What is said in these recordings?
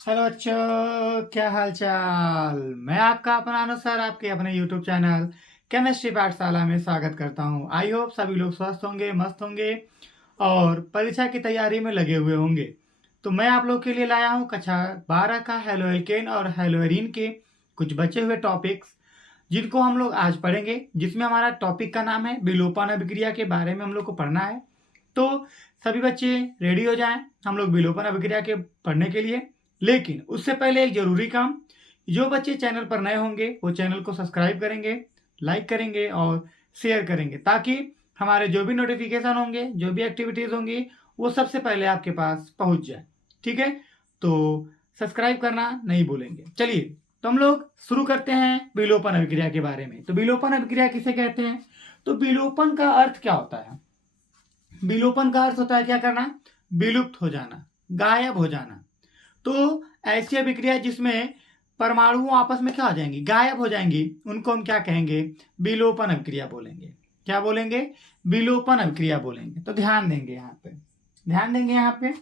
Hello बच्चों, क्या हाल चाल। मैं आपका अपना अनुसार आपके अपने YouTube चैनल केमिस्ट्री पाठशाला में स्वागत करता हूं। आई होप सभी लोग स्वस्थ होंगे, मस्त होंगे और परीक्षा की तैयारी में लगे हुए होंगे। तो मैं आप लोग के लिए लाया हूं कक्षा 12 का हेलोएल्केन और हेलोएरीन के कुछ बचे हुए टॉपिक्स, जिनको हम लोग आज पढ़ेंगे। जिसमें हमारा टॉपिक का नाम है विलोपन अभिक्रिया के बारे में हम लोग को पढ़ना है। तो सभी बच्चे रेडी हो जाएं, हम लोग विलोपन अभिक्रिया के पढ़ने के लिए। लेकिन उससे पहले एक जरूरी काम, जो बच्चे चैनल पर नए होंगे वो चैनल को सब्सक्राइब करेंगे, लाइक करेंगे और शेयर करेंगे, ताकि हमारे जो भी नोटिफिकेशन होंगे, जो भी एक्टिविटीज होंगी, वो सबसे पहले आपके पास पहुंच जाए। ठीक है, तो सब्सक्राइब करना नहीं भूलेंगे। चलिए, तो हम लोग शुरू करते हैं विलोपन अभिक्रिया के बारे में। तो विलोपन अभिक्रिया किसे कहते हैं? तो विलोपन का अर्थ क्या होता है? विलोपन का अर्थ होता है क्या करना? विलुप्त हो जाना, गायब हो जाना। तो ऐसी अभिक्रिया जिसमें परमाणु आपस में क्या हो जाएंगी, गायब हो जाएंगी, उनको हम क्या कहेंगे? विलोपन अभिक्रिया बोलेंगे। क्या बोलेंगे? विलोपन अभिक्रिया बोलेंगे। तो ध्यान देंगे यहाँ पे, ध्यान देंगे यहाँ पे।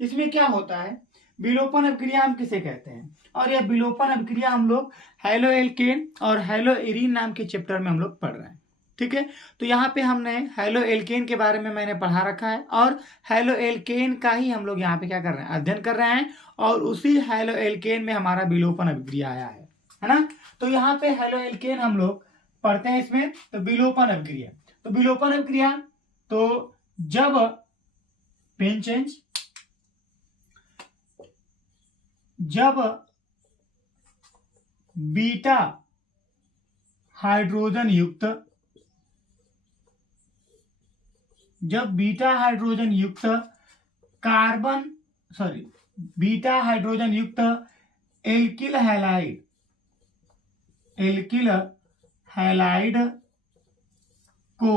इसमें क्या होता है? विलोपन अभिक्रिया हम किसे कहते हैं? और यह विलोपन अभिक्रिया हम लोग हेलोएल्केन और हेलोएरीन नाम के चैप्टर में हम लोग पढ़ रहे हैं। ठीक है, तो यहाँ पे हमने हेलोएल्केन के बारे में मैंने पढ़ा रखा है, और हेलोएल्केन का ही हम लोग यहाँ पे क्या कर रहे हैं? अध्ययन कर रहे हैं। और उसी हेलोएल्केन में हमारा विलोपन अभिक्रिया आया है ना। तो यहाँ पे हेलोएल्केन हम लोग पढ़ते हैं इसमें। तो विलोपन अभिक्रिया, तो विलोपन अभिक्रिया, तो जब पेन चेंज, जब बीटा हाइड्रोजन युक्त, जब बीटा हाइड्रोजन युक्त कार्बन, सॉरी, बीटा हाइड्रोजन युक्त एल्किल हैलाइड, एल्किल हैलाइड को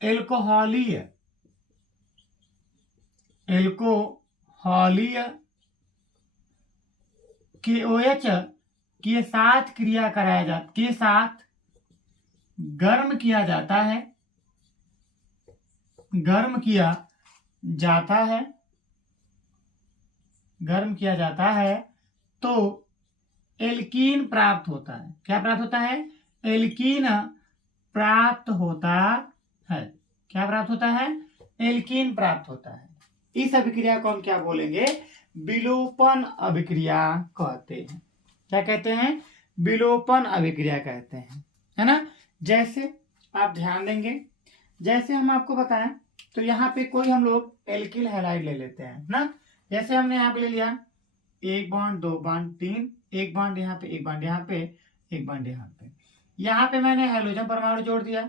एल्कोहलीय, एल्कोहलीय KOH के साथ क्रिया कराया जाता, के साथ गर्म किया जाता है, गर्म किया जाता है, गर्म किया जाता है, तो एल्कीन प्राप्त होता है। क्या प्राप्त होता है? एल्कीन प्राप्त होता है। क्या प्राप्त होता है? एल्कीन प्राप्त होता है। इस अभिक्रिया को हम क्या बोलेंगे? विलोपन अभिक्रिया कहते हैं। क्या कहते हैं? विलोपन अभिक्रिया कहते हैं, है ना। जैसे आप ध्यान देंगे, जैसे हम आपको बताएं, तो यहाँ पे कोई हम लोग एल्किल हैलाइड ले लेते हैं ना। जैसे हमने यहाँ पे ले लिया, एक बॉन्ड, दो बॉन्ड, तीन, एक बॉन्ड यहाँ पे, एक बॉन्ड यहाँ पे, एक बॉन्ड यहाँ पे। यहाँ पे मैंने हाइड्रोजन परमाणु जोड़ दिया,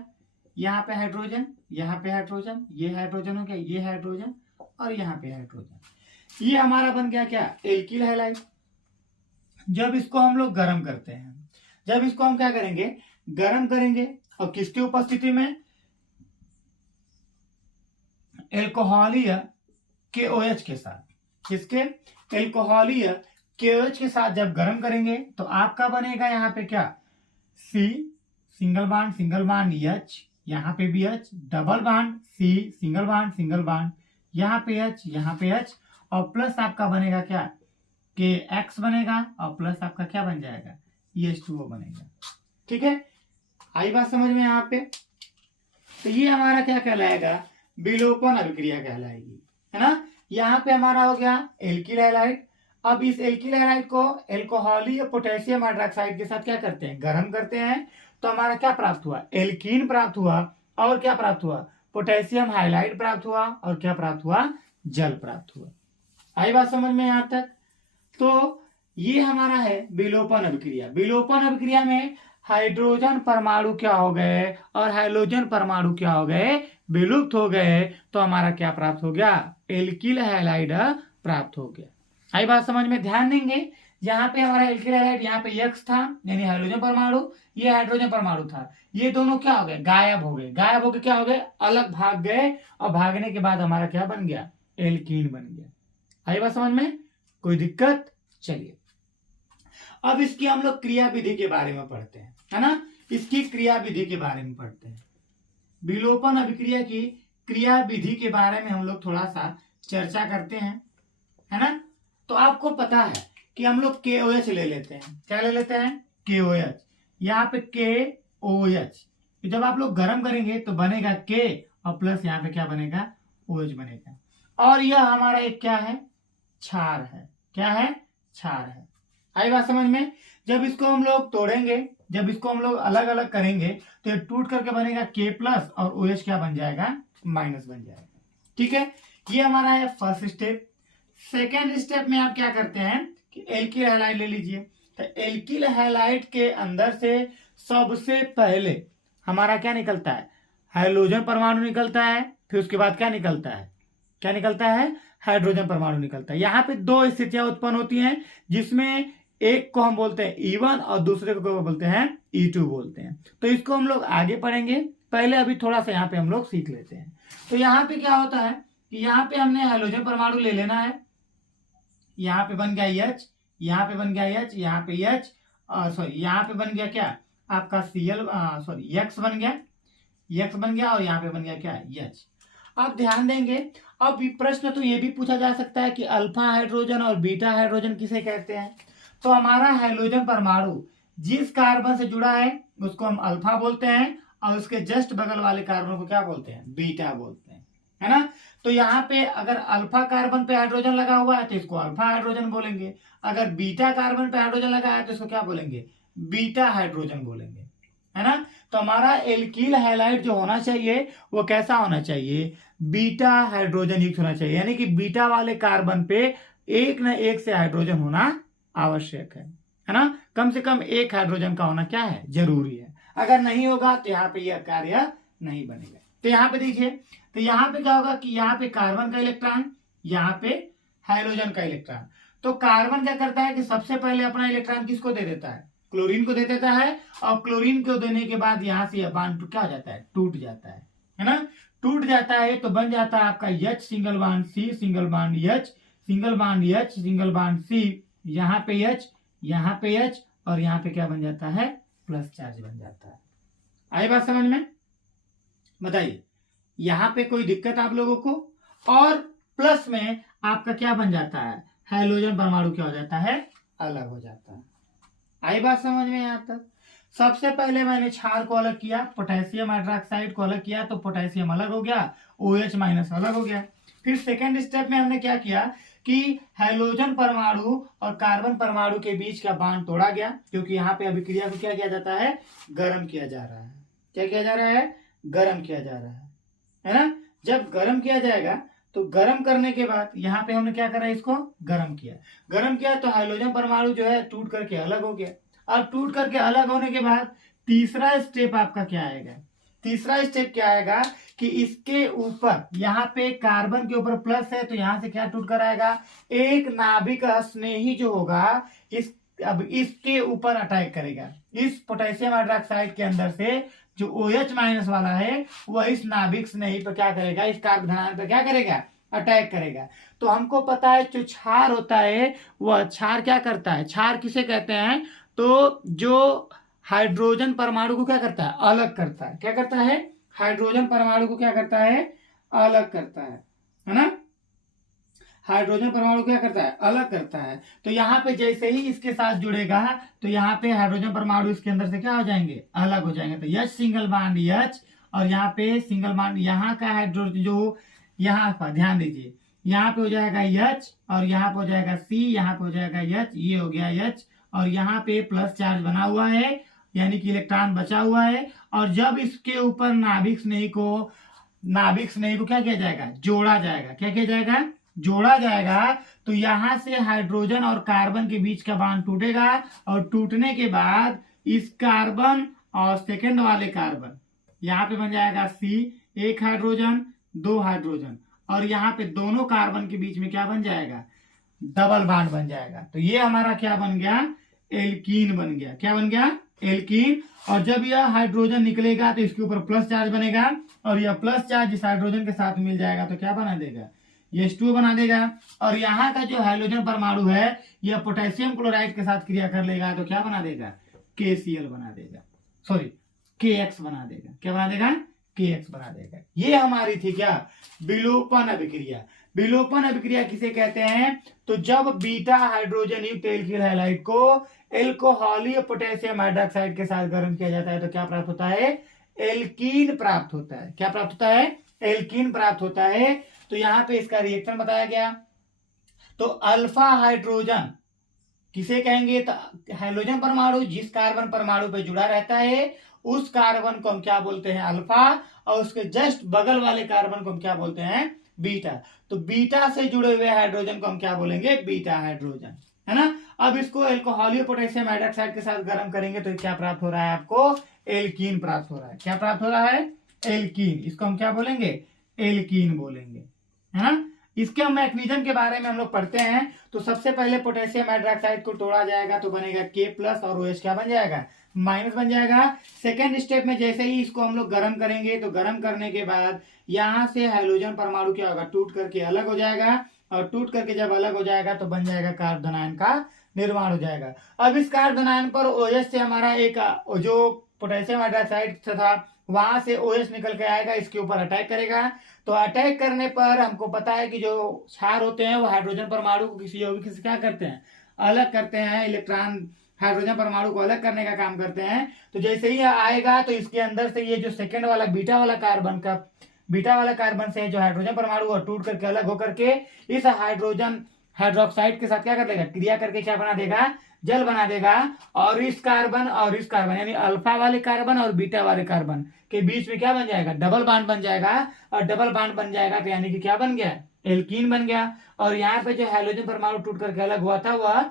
यहाँ पे हाइड्रोजन, यहाँ पे हाइड्रोजन, ये हाइड्रोजन हो गया, ये हाइड्रोजन और यहाँ पे हाइड्रोजन। ये हमारा बन गया क्या? Alkyl halide. जब इसको हम लोग गर्म करते हैं, जब इसको हम क्या करेंगे? गर्म करेंगे, और किसकी उपस्थिति में? एल्कोहलीय KOH के साथ। किसके? एल्कोहलीय KOH के साथ जब गर्म करेंगे, तो आपका बनेगा यहाँ पे क्या? C सिंगल बांड H, यहाँ पे भी H, double bond C single bond, यहाँ पे H, यहाँ पे H, और प्लस आपका बनेगा क्या? KX बनेगा, और प्लस आपका क्या बन जाएगा? H2O बनेगा। ठीक है, आई बात समझ में यहाँ पे? तो ये हमारा क्या कहलाएगा? विलोपन अभिक्रिया कहलाएगी, है ना। यहाँ पे हमारा हो गया एल्किल हैलाइड। अब इस एल्किल हैलाइड को एल्कोहलीय पोटेशियम हाइड्रोक्साइड के साथ क्या करते हैं? गर्म करते हैं। तो हमारा क्या प्राप्त हुआ? एल्कीन प्राप्त हुआ। और क्या प्राप्त हुआ? पोटेशियम हाइलाइड प्राप्त हुआ। और क्या प्राप्त हुआ? जल प्राप्त हुआ। आई बात समझ में यहाँ तक? तो ये हमारा है विलोपन अभिक्रिया। विलोपन अभिक्रिया में हाइड्रोजन परमाणु क्या हो गए और हाइड्रोजन परमाणु क्या हो गए? विलुप्त हो गए। तो हमारा क्या प्राप्त हो गया? एल्किल हैलाइड प्राप्त हो गया। आई बात समझ में? ध्यान देंगे, यहाँ पे हमारा एल्किल हैलाइड, यहाँ पे X था यानी हाइड्रोजन परमाणु, ये हाइड्रोजन परमाणु था। ये दोनों क्या हो गए? गायब हो गए। गायब होकर क्या हो गए? अलग भाग गए। और भागने के बाद हमारा क्या बन गया? एल्कीन बन गया। आई बात समझ में? कोई दिक्कत? चलिए, अब इसकी हम लोग क्रिया विधि के बारे में पढ़ते हैं, है ना। इसकी क्रिया विधि के बारे में पढ़ते हैं। विलोपन अभिक्रिया की क्रिया विधि के बारे में हम लोग थोड़ा सा चर्चा करते हैं, है ना। तो आपको पता है कि हम लोग KOH ले लेते हैं। क्या ले लेते हैं? KOH। यहाँ पे KOH जब आप लोग गर्म करेंगे तो बनेगा K और प्लस यहाँ पे क्या बनेगा? OH बनेगा। और यह हमारा एक क्या है? क्षार है। क्या है? क्षार है। आई बात समझ में? जब इसको हम लोग तोड़ेंगे, जब इसको हम लोग अलग अलग करेंगे तो ये टूट करके बनेगा K प्लस और OH क्या बन जाएगा? माइनस बन जाएगा। ठीक है, ये हमारा है फर्स्ट स्टेप। सेकेंड स्टेप में आप क्या करते हैं कि एल्किल हैलाइड ले लीजिए। तो एल्किल हैलाइड के अंदर से सबसे पहले हमारा क्या निकलता है? हाइड्रोजन परमाणु निकलता है। फिर उसके बाद क्या निकलता है? क्या निकलता है? हाइड्रोजन परमाणु निकलता है। यहाँ पे दो स्थितियां उत्पन्न होती हैं, जिसमें एक को हम बोलते हैं E1 और दूसरे को बोलते हैं E2 बोलते हैं। तो इसको हम लोग आगे पढ़ेंगे, पहले अभी थोड़ा सा यहाँ पे हम लोग सीख लेते हैं। तो यहाँ पे क्या होता है कि यहाँ पे हमने हाइड्रोजन परमाणु ले लेना है। यहाँ पे बन गया H, यहाँ पे बन गया H, यहाँ पे H, सॉरी यहाँ पे बन गया क्या आपका X बन गया, X बन गया और यहाँ पे बन गया क्या? H। आप ध्यान देंगे, अब प्रश्न तो ये भी पूछा जा सकता है कि अल्फा हाइड्रोजन और बीटा हाइड्रोजन किसे कहते हैं। तो हमारा हाइड्रोजन परमाणु जिस कार्बन से जुड़ा है उसको हम अल्फा बोलते हैं और उसके जस्ट बगल वाले कार्बन को क्या बोलते हैं? बीटा बोलते हैं, है ना। तो यहाँ पे अगर अल्फा कार्बन पे हाइड्रोजन लगा हुआ है तो इसको अल्फा हाइड्रोजन बोलेंगे। अगर बीटा कार्बन पे हाइड्रोजन लगा है तो इसको क्या बोलेंगे? बीटा हाइड्रोजन बोलेंगे, है ना। तो हमारा एल्किल हैलाइड जो होना चाहिए वो कैसा होना चाहिए? बीटा हाइड्रोजन युक्त होना चाहिए, यानी कि बीटा वाले कार्बन पे एक न एक से हाइड्रोजन होना आवश्यक है ना। कम से कम एक हाइड्रोजन का होना क्या है? जरूरी है। अगर नहीं होगा तो यहाँ पे यह कार्य नहीं बनेगा। तो यहाँ पे देखिए, तो यहाँ पे क्या होगा कि यहाँ पे कार्बन का इलेक्ट्रॉन, यहाँ पे हाइड्रोजन का इलेक्ट्रॉन। तो कार्बन क्या करता है कि सबसे पहले अपना इलेक्ट्रॉन किसको दे देता है? क्लोरीन को दे देता है। और क्लोरीन को देने के बाद यहाँ से यह बांड क्या हो जाता है? टूट जाता है ना। टूट जाता है तो बन जाता है आपका H single bond C single bond H single bond H single bond C, यहाँ पे H, यहाँ पे H और यहाँ पे क्या बन जाता है? प्लस चार्ज बन जाता है। आई बात समझ में? बताइए, यहाँ पे कोई दिक्कत आप लोगों को? और प्लस में आपका क्या बन जाता है? हाइड्रोजन परमाणु क्या हो जाता है? अलग हो जाता है। आई बात समझ में? यहाँ तक सबसे पहले मैंने क्षार को अलग किया, पोटेशियम हाइड्रोक्साइड को अलग किया, तो पोटेशियम अलग हो गया, OH माइनस अलग हो गया। फिर सेकेंड स्टेप में हमने क्या किया कि हाइड्रोजन परमाणु और कार्बन परमाणु के बीच का बांध तोड़ा गया, क्योंकि यहाँ पे अभिक्रिया को क्या किया जाता है? गर्म किया जा रहा है। क्या किया जा रहा है? गर्म किया जा रहा है ना। जब गर्म किया जाएगा तो गर्म करने के बाद यहाँ पे हमने क्या करा? इसको गर्म किया। गर्म किया तो हाइड्रोजन परमाणु जो है टूट करके अलग हो गया। अब टूट करके अलग होने के बाद तीसरा स्टेप आपका क्या आएगा? तीसरा स्टेप क्या आएगा कि इसके ऊपर यहाँ पे कार्बन के ऊपर प्लस है तो यहाँ से क्या टूट कर आएगा? एक नाभिक स्नेही जो होगा अब इसके ऊपर अटैक करेगा। इस पोटेशियम हाइड्रोक्साइड के अंदर से जो OH माइनस वाला है वह इस नाभिक स्नेही पर क्या करेगा? इस कार्बन पर क्या करेगा? अटैक करेगा। तो हमको पता है जो क्षार होता है वह क्षार क्या करता है? क्षार किसे कहते हैं? तो जो हाइड्रोजन परमाणु को क्या करता है? अलग करता है। क्या करता है? हाइड्रोजन परमाणु को क्या करता है? अलग करता है ना। हाइड्रोजन परमाणु क्या करता है? अलग करता है। तो यहाँ पे जैसे ही इसके साथ जुड़ेगा तो यहाँ पे हाइड्रोजन परमाणु इसके अंदर से क्या हो जाएंगे? अलग हो जाएंगे। तो H सिंगल बांड H और यहाँ पे सिंगल बांड, यहाँ का हाइड्रोजन जो यहाँ पर ध्यान दीजिए, यहाँ पे हो जाएगा H और यहाँ पे हो जाएगा C, यहाँ पे हो जाएगा H, ये हो गया H और यहाँ पे प्लस चार्ज बना हुआ है, यानी कि इलेक्ट्रॉन बचा हुआ है। और जब इसके ऊपर नाभिक स्नेही को क्या किया जाएगा? जोड़ा जाएगा। क्या किया जाएगा? जोड़ा जाएगा। तो यहाँ से हाइड्रोजन और कार्बन के बीच का बांध टूटेगा और टूटने के बाद इस कार्बन और सेकंड वाले कार्बन यहाँ पे बन जाएगा C, एक हाइड्रोजन, दो हाइड्रोजन, और यहाँ पे दोनों कार्बन के बीच में क्या बन जाएगा? डबल बांड बन जाएगा। तो ये हमारा क्या बन गया? एल्कीन बन गया। क्या बन गया? एल्कीन। और जब यह हाइड्रोजन निकलेगा तो इसके ऊपर प्लस चार्ज बनेगा और यह प्लस चार्ज इस हाइड्रोजन के साथ मिल जाएगा तो क्या बना देगा? ये H2O बना देगा। और यहाँ का जो हाइड्रोजन परमाणु है यह पोटेशियम क्लोराइड के साथ क्रिया कर लेगा तो क्या बना देगा? KCl बना देगा, सॉरी KX बना देगा। क्या बना देगा? KX बना देगा। ये हमारी थी क्या? विलोपन अभिक्रिया। विलोपन अभिक्रिया किसे कहते हैं? तो जब बीटा हाइड्रोजन युक्त एल्किल हैलाइड को एल्कोहलीय पोटेशियम हाइड्रोक्साइड के साथ गर्म किया जाता है तो क्या प्राप्त होता है? एल्कीन प्राप्त होता है। क्या प्राप्त होता है? एल्कीन प्राप्त होता है। तो यहां पे इसका रिएक्शन बताया गया। तो अल्फा हाइड्रोजन किसे कहेंगे? तो हाइड्रोजन परमाणु जिस कार्बन परमाणु पे जुड़ा रहता है उस कार्बन को हम क्या बोलते हैं? अल्फा। और उसके जस्ट बगल वाले कार्बन को हम क्या बोलते हैं? बीटा। तो बीटा से जुड़े हुए हाइड्रोजन को हम क्या बोलेंगे? बीटा हाइड्रोजन, है ना। अब इसको एल्कोहलीय पोटेशियम हाइड्रोक्साइड के साथ गर्म करेंगे तो क्या प्राप्त हो रहा है आपको? एल्कीन प्राप्त हो रहा है। क्या प्राप्त हो रहा है? एल्कीन। इसको हम क्या बोलेंगे? एल्कीन बोलेंगे, है ना। इसके हम मैकेनिज्म के बारे में हम लोग पढ़ते हैं। तो सबसे पहले पोटेशियम हाइड्रोक्साइड को तोड़ा जाएगा तो बनेगा K+ और OH क्या बन जाएगा? माइनस बन जाएगा। सेकेंड स्टेप में जैसे ही इसको हम लोग गर्म करेंगे तो गर्म करने के बाद यहां से हाइड्रोजन परमाणु क्या होगा? टूट करके अलग हो जाएगा। और टूट करके जब अलग हो जाएगा तो बन जाएगा कार्बन आयन का निर्माण हो जाएगा। अब इस कार्बन आयन पर OH से हमारा एक जो पोटेशियम हाइड्रोक्साइड था वहां से OH निकल के आएगा, इसके ऊपर अटैक करेगा। तो अटैक करने पर हमको पता है कि जो क्षार होते हैं वो हाइड्रोजन परमाणु को किसी क्या करते हैं? अलग करते हैं। इलेक्ट्रॉन हाइड्रोजन परमाणु को अलग करने का काम करते हैं। तो जैसे ही आएगा तो इसके अंदर से ये जो सेकंड वाला बीटा वाला कार्बन से जो हाइड्रोजन परमाणु टूट करके अलग होकर के इस हाइड्रोजन हाइड्रोक्साइड के साथ क्या कर देगा? क्रिया करके क्या बना देगा? जल बना देगा। और इस कार्बन यानी अल्फा वाले कार्बन और बीटा वाले कार्बन के बीच में क्या बन जाएगा? डबल बॉन्ड बन जाएगा। और डबल बॉन्ड बन जाएगा तो यानी कि क्या बन गया? एल्कीन बन गया। और यहाँ पे जो हाइड्रोजन परमाणु टूट करके अलग हुआ था वह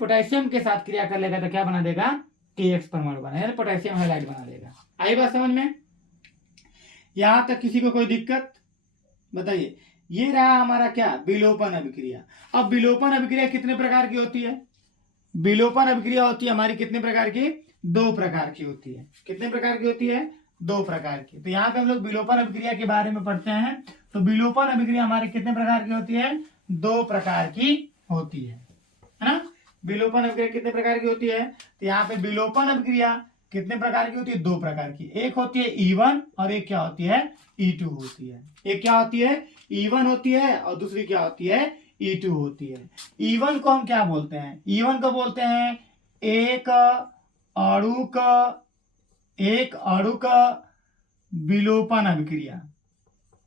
पोटेशियम के साथ क्रिया कर लेगा तो क्या बना देगा? KX परमाणु बना, यानी पोटेशियम हाइलाइड बना देगा। आई बात समझ में? यहां तक किसी को कोई दिक्कत? बताइए। ये रहा हमारा क्या? विलोपन अभिक्रिया। अब विलोपन अभिक्रिया कितने प्रकार की होती है? विलोपन अभिक्रिया होती है हमारी कितने प्रकार की? 2 प्रकार की होती है। कितने प्रकार की होती है? 2 प्रकार की। तो यहाँ पे हम लोग विलोपन अभिक्रिया के बारे में पढ़ते हैं। तो विलोपन अभिक्रिया हमारी कितने प्रकार की होती है? 2 प्रकार की होती है ना। विलोपन अभिक्रिया कितने प्रकार की होती है? तो यहाँ पे विलोपन अभिक्रिया कितने प्रकार की होती है? 2 प्रकार की। एक होती है E1 और एक क्या होती है? E2 होती है। एक क्या होती है? E1 होती है और दूसरी क्या होती है? E2 होती है। E1 को हम क्या बोलते हैं? E1 को बोलते हैं एक अणु का विलोपन अभिक्रिया।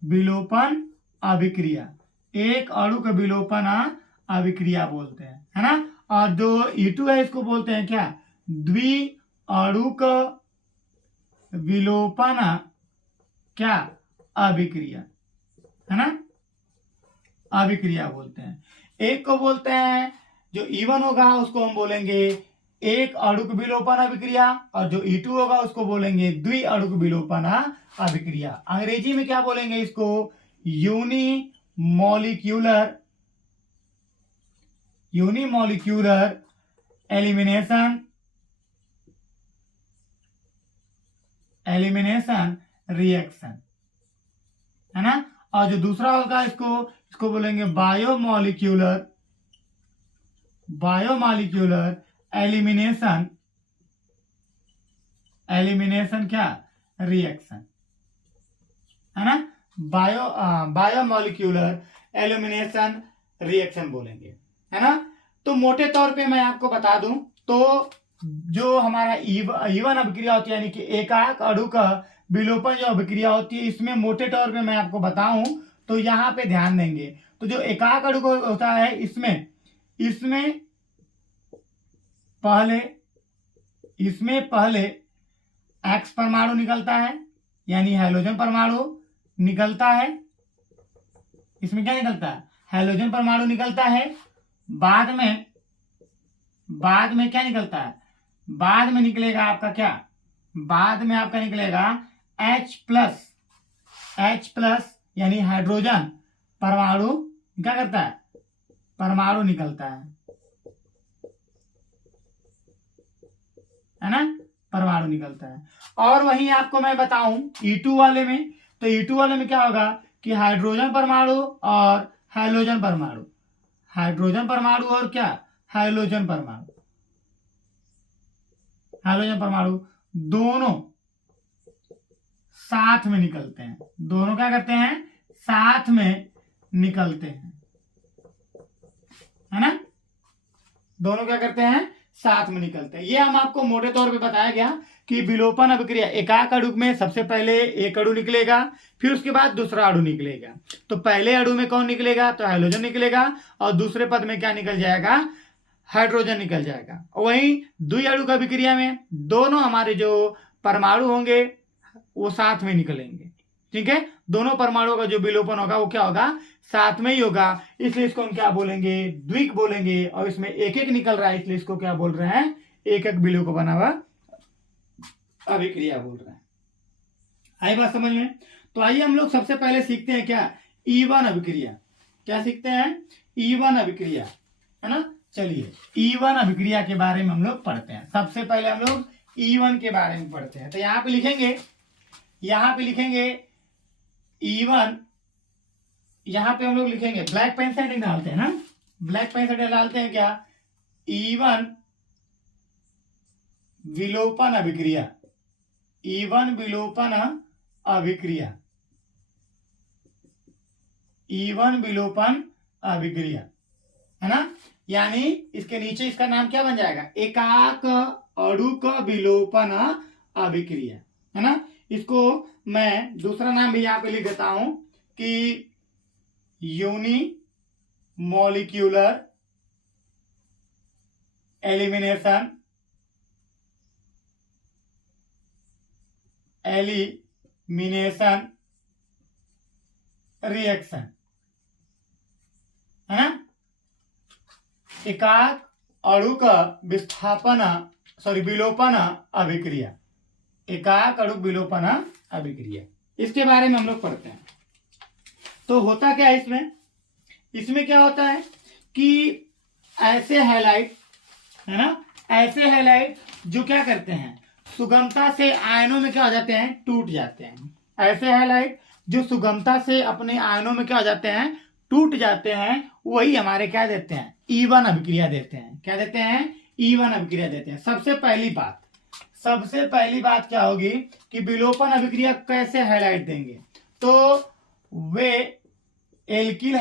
विलोपन अभिक्रिया, एक अणु का विलोपन अभिक्रिया बोलते हैं, है ना। और जो E2 है इसको बोलते हैं क्या? द्विअणुक विलोपन क्या? अभिक्रिया, है ना। अभिक्रिया बोलते हैं। एक को बोलते हैं जो E1 होगा उसको हम बोलेंगे एक अणुक विलोपन अभिक्रिया और जो E2 होगा उसको बोलेंगे द्विअणुक विलोपन अभिक्रिया। अंग्रेजी में क्या बोलेंगे इसको? यूनिमोलिक्यूलर एलिमिनेशन रिएक्शन, है ना। और जो दूसरा होगा इसको बोलेंगे बायोमोलिक्यूलर एलिमिनेशन क्या? रिएक्शन, है ना। बायोमोलिक्यूलर एलिमिनेशन रिएक्शन बोलेंगे, है ना। तो मोटे तौर पे मैं आपको बता दूं तो जो हमारा E1 अभिक्रिया होती है यानी कि एकाक अणु का विलोपन जो अभिक्रिया होती है इसमें मोटे तौर पे मैं आपको बताऊं तो यहाँ पे ध्यान देंगे। तो जो एकाक अणु होता है इसमें पहले X परमाणु निकलता है यानी हाइड्रोजन परमाणु निकलता है। इसमें क्या निकलता है? हाइड्रोजन परमाणु निकलता है। बाद में क्या निकलता है? बाद में निकलेगा आपका क्या? बाद में आपका निकलेगा H+ यानी हाइड्रोजन परमाणु क्या करता है? परमाणु निकलता है ना। परमाणु निकलता है। और वहीं आपको मैं बताऊं E2 वाले में, तो E2 वाले में क्या होगा कि हाइड्रोजन परमाणु और हाइड्रोजन परमाणु और क्या? हाइड्रोजन परमाणु दोनों साथ में निकलते हैं। दोनों क्या करते हैं? साथ में निकलते हैं, है ना। दोनों क्या करते हैं, साथ में निकलते हैं। ये हम आपको मोटे तौर पे बताया गया कि विलोपन अभिक्रिया, एकाक अणु में सबसे पहले एक अणु निकलेगा, फिर उसके बाद दूसरा अणु निकलेगा। तो पहले अणु में कौन निकलेगा, तो हाइड्रोजन निकलेगा, और दूसरे पद में क्या निकल जाएगा, हाइड्रोजन निकल जाएगा। वहीं द्वि अणु का अभिक्रिया में दोनों हमारे जो परमाणु होंगे वो साथ में निकलेंगे, ठीक है। दोनों परमाणुओं का जो विलोपन होगा वो क्या होगा, साथ में ही होगा, इसलिए इसको हम क्या बोलेंगे, द्विक बोलेंगे। और इसमें एक एक निकल रहा है, इसलिए इसको क्या बोल रहे हैं, एक एक विलोप बना हुआ अभिक्रिया बोल रहे हैं। आई बात समझ में। तो आइए हम लोग सबसे पहले सीखते हैं क्या, E1 अभिक्रिया। क्या सीखते हैं, E1 अभिक्रिया, है ना। चलिए E1 अभिक्रिया के बारे में हम लोग पढ़ते हैं। सबसे पहले हम लोग E1 के बारे में पढ़ते हैं। तो यहाँ पे लिखेंगे E1, यहाँ पे हम लोग लिखेंगे, ब्लैक पेन से डालते हैं ना, ब्लैक पेन से डालते हैं क्या, E1 विलोपन अभिक्रिया, E1 विलोपन अभिक्रिया, E1 विलोपन अभिक्रिया, है ना। यानी इसके नीचे इसका नाम क्या बन जाएगा, एकाक अणु का विलोपन अभिक्रिया, है ना। इसको मैं दूसरा नाम भी यहाँ पे लिख देता हूं कि यूनी मॉलिक्यूलर एलिमिनेशन रिएक्शन, है ना। एकाक अणु का विलोपन अभिक्रिया, एकाक अणु विलोपन अभिक्रिया, इसके बारे में हम लोग पढ़ते हैं। तो होता क्या है इसमें क्या होता है कि ऐसे हैलाइड, है ना, ऐसे हैलाइड जो क्या करते हैं, सुगमता से आयनों में क्या हो जाते हैं, टूट जाते हैं। ऐसे हैलाइड जो सुगमता से अपने आयनों में क्या हो जाते हैं, टूट जाते हैं, वही हमारे क्या देते हैं, E1 अभिक्रिया देते हैं। क्या देते हैं, E1 अभिक्रिया देते हैं। सबसे पहली बात क्या होगी कि विलोपन अभिक्रिया कैसे हाईलाइट देंगे, तो वे एल्किल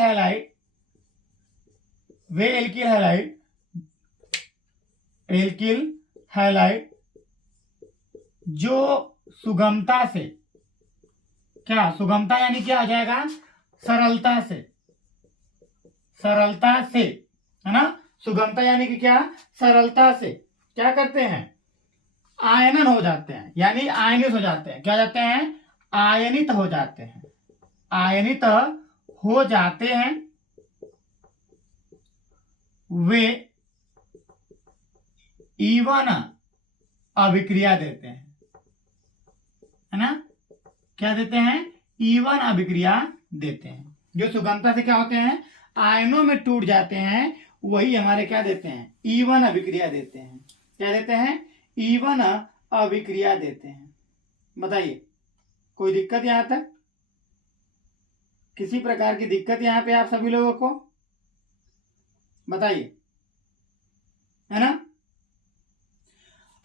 हैलाइड जो सुगमता से, क्या सुगमता यानी क्या हो जाएगा, सरलता से, है ना। सुगमता यानी कि क्या, सरलता से क्या करते हैं, आयनन हो जाते हैं, यानी आयनित हो जाते हैं। क्या जाते हैं, आयनित हो जाते हैं, वे E1 अभिक्रिया देते हैं, है ना। क्या देते हैं, E1 अभिक्रिया देते हैं। जो सुगमता से क्या होते हैं, आयनों में टूट जाते हैं, वही हमारे क्या देते हैं, E1 अभिक्रिया देते हैं। क्या देते हैं, E1 अभिक्रिया देते हैं। बताइए कोई दिक्कत यहां तक, किसी प्रकार की दिक्कत यहां पे आप सभी लोगों को बताइए, है ना।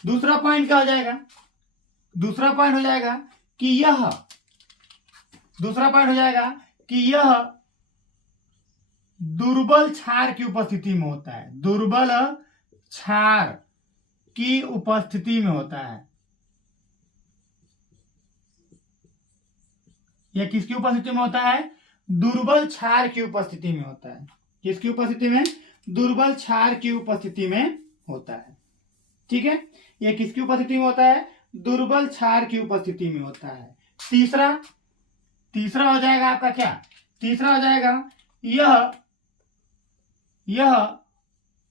दूसरा पॉइंट क्या हो जाएगा, दूसरा पॉइंट हो जाएगा कि यह दुर्बल क्षार की उपस्थिति में होता है, दुर्बल क्षार की उपस्थिति में होता है। यह किसकी उपस्थिति में होता है, दुर्बल क्षार की उपस्थिति में होता है। किसकी उपस्थिति में, दुर्बल क्षार की उपस्थिति में होता है, ठीक है। यह किसकी उपस्थिति में होता है, दुर्बल क्षार की उपस्थिति में होता है। तीसरा हो जाएगा आपका क्या, तीसरा हो जाएगा यह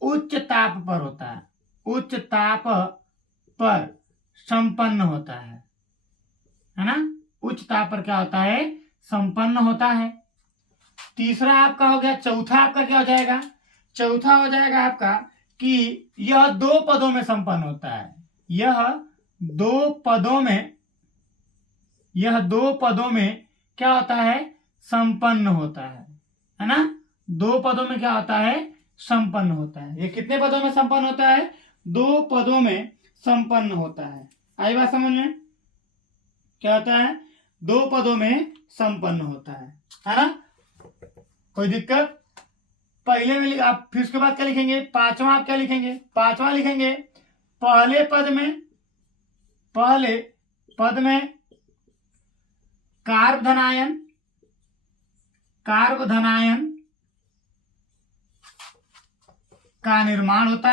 उच्च ताप पर होता है, उच्च ताप पर संपन्न होता है ना। उच्च ताप पर क्या होता है, संपन्न होता है। तीसरा आपका हो गया। चौथा आपका क्या हो जाएगा, चौथा हो जाएगा आपका कि यह दो पदों में संपन्न होता है। यह दो पदों में क्या होता है, संपन्न होता है ना। दो पदों में क्या होता है, संपन्न होता है। ये कितने पदों में संपन्न होता है, दो पदों में संपन्न होता है। आई बात समझ में, क्या होता है, दो पदों में संपन्न होता है ना। कोई दिक्कत? पहले में आप फिर उसके बाद क्या लिखेंगे? पांचवा आप क्या लिखेंगे? पांचवा लिखेंगे पहले पद में कार्ब धनायन का निर्माण होता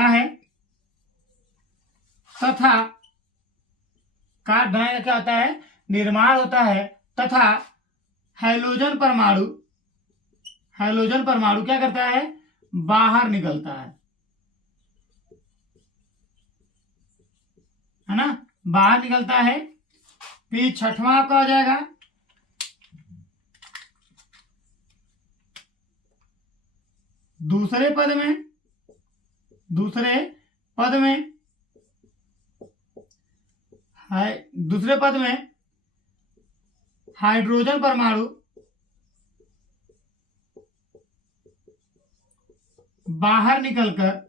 है तथा कार्ब धनायन क्या होता है? निर्माण होता है तथा हैलोजन परमाणु क्या करता है? बाहर निकलता है ना, बाहर निकलता है। फिर छठवां आपका हो जाएगा दूसरे पद में हाइड्रोजन परमाणु बाहर निकलकर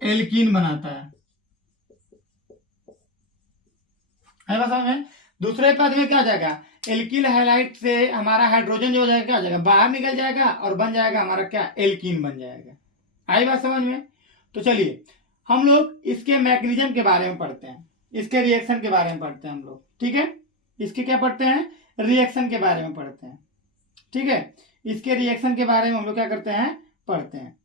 एल्कीन बनाता है। बस समझ में? दूसरे पद में क्या हो जाएगा? एल्किल हैलाइड से हमारा हाइड्रोजन जो हो जाएगा क्या हो जाएगा? बाहर निकल जाएगा और बन जाएगा हमारा क्या? एल्कीन बन जाएगा। आई बात समझ में? तो चलिए हम लोग इसके मैकेनिज्म के बारे में पढ़ते हैं, इसके रिएक्शन के बारे में पढ़ते हैं हम लोग। ठीक है, इसके क्या पढ़ते हैं? रिएक्शन के बारे में पढ़ते हैं। ठीक है, इसके रिएक्शन के बारे में हम लोग क्या करते हैं? पढ़ते हैं।